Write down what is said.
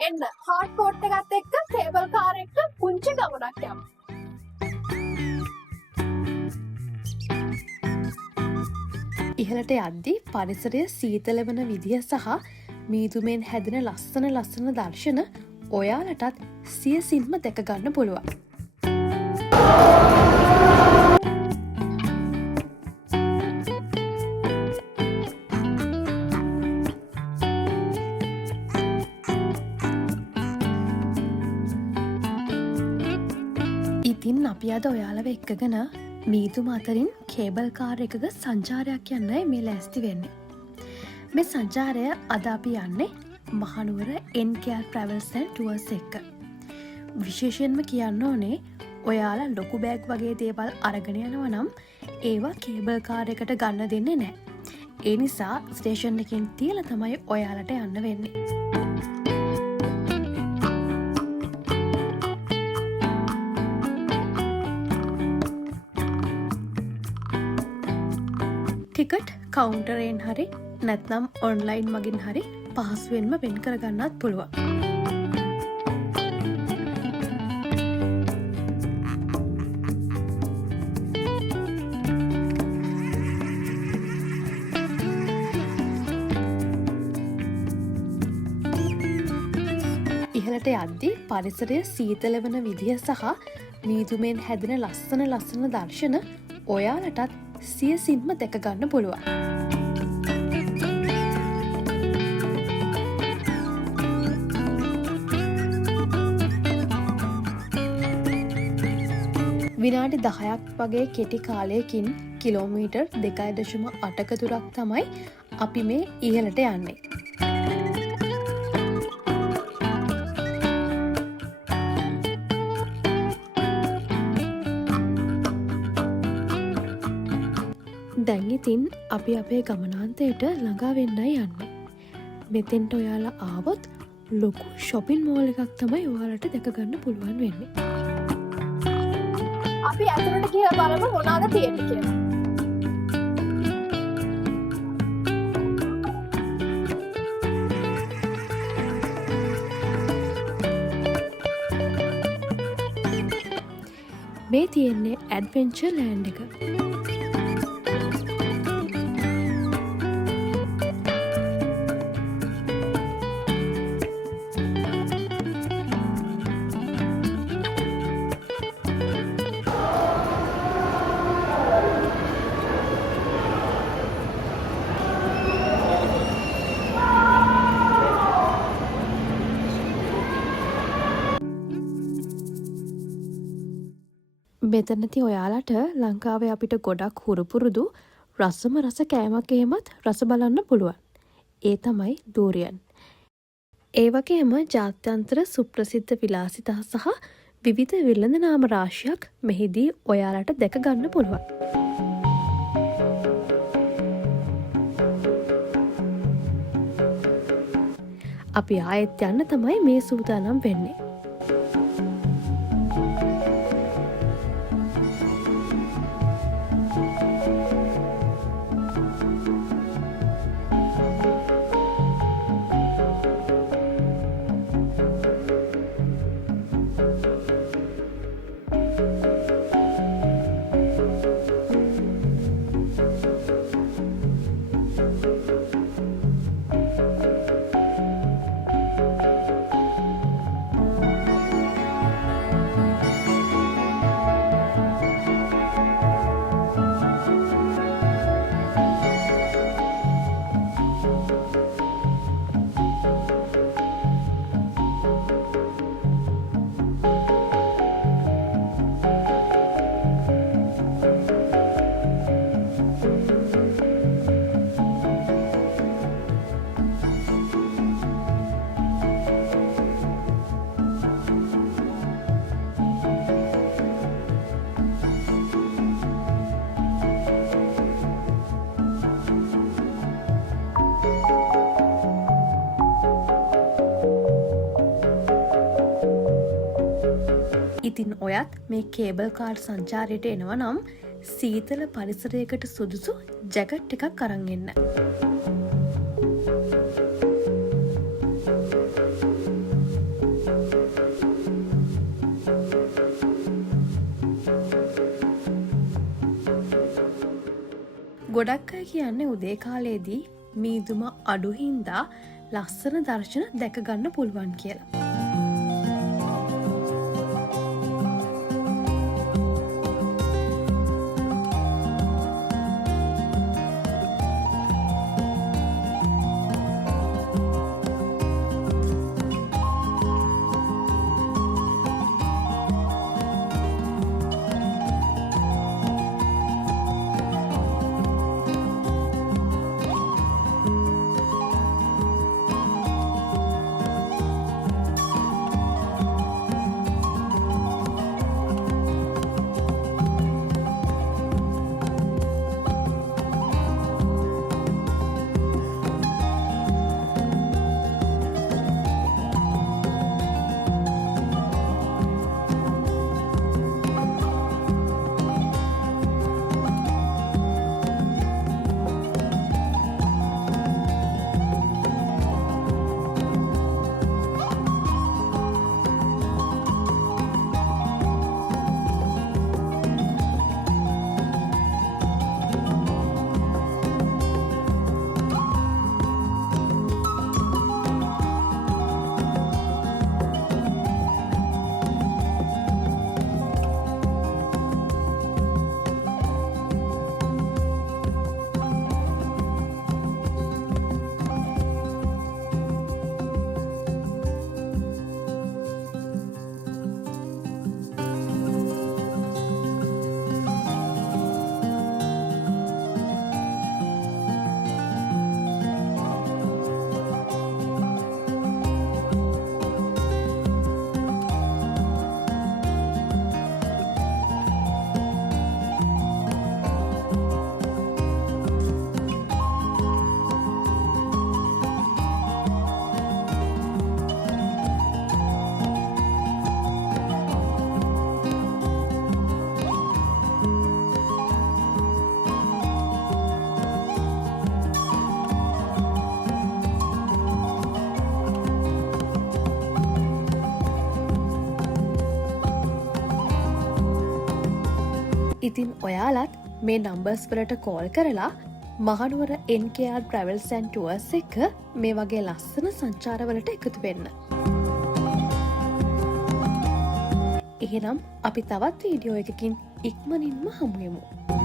එන්න hard coat එකත් එක්ක කේබල් කාර් එක පුංචි ගමනක් යමු. ඉහළට යද්දී පරිසරය සීතල වන විදිය සහ මීදුමෙන් හැදෙන ලස්සන දර්ශන ඔයාලටත් සියසින්ම දැක ගන්න පුළුවන්. ඉතින් අපි අද ඔයාලව එක්කගෙන මීදුම අතරින් කේබල් කාර් එකක සංචාරයක් යන්නයි මේ ලෑස්ති වෙන්නේ. මේ සංචාරය අද අපි යන්නේ Mahanuwara NKR Travels and Tours එක්ක. විශේෂයෙන්ම කියන්න ඕනේ ඔයාලා ලොකු බෑග් වගේ දේවල් අරගෙන යනවා නම් ඒවා කේබල් කාර් එකට ගන්න දෙන්නේ නැහැ. ඒ නිසා ස්ටේෂන් එකෙන් තියලා තමයි ඔයාලට යන්න වෙන්නේ. ටිකට් කවුන්ටරයෙන් හරි නැත්නම් ඔන්ලයින් මගින් හරි පහසුවෙන්ම වෙන් කරගන්නත් පුළුවන්. ඉහළට යද්දී පරිසරය සීතල වන විදිය සහ මීදුමෙන් හැදෙන ලස්සන දර්ශන ඔයාලටත් සියසින්ම දැක ගන්න පුළුවන්. විනාඩි 10ක් වගේ කෙටි කාලයකින් කිලෝමීටර් 2.8ක දුරක් තමයි අපි මේ ඉහළට යන්නේ. දැන් ඉතින් අපි අපේ ගමනාන්තයට ළඟා වෙන්නයි යන්නේ. මෙතෙන්ට ඔයාලා ආවොත් ලොකු shopping mall එකක් තමයි ඔයාලට දැක ගන්න පුළුවන් වෙන්නේ. අපි ඇතුළට ගිහලා බලමු මොනවද තියෙන්නේ කියලා. මේ තියෙන්නේ ඇඩ්වෙන්චර් ලෑන්ඩ් එක. මෙතනති ඔයාලට ලංකාවේ අපිට ගොඩක් හුරුපුරුදු රසම රස කෑමක් එහෙමත් රස බලන්න පුළුවන්. ඒ තමයි දූරියන්. ඒ වගේම ජාත්‍යන්තර සුප්‍රසිද්ධ විලාසිතා සහ විවිධ විලඳ නාම රාශියක් මෙහිදී ඔයාලට දැක ගන්න පුළුවන්. අපි ආයෙත් යන්න තමයි මේ සූදානම් වෙන්නේ. ඉතින් ඔයත් මේ කේබල් කාර් සංචාරයට එනවා නම් සීතල පරිසරයකට සුදුසු ජැකට් එකක් අරන් එන්න. ගොඩක් අය කියන්නේ උදේ කාලයේදී මීදුම අඩු හින්දා ලස්සන දර්ශන දැකගන්න පුළුවන් කියලා. ඉතින් ඔයාලත් මේ නම්බර්ස් වලට කෝල් කරලා Mahanuwara NKR Travels and Tours එක මේ වගේ ලස්සන සංචාරවලට එකතු වෙන්න. එහෙනම් අපි තවත් වීඩියෝ එකකින් ඉක්මනින්ම හමුවෙමු.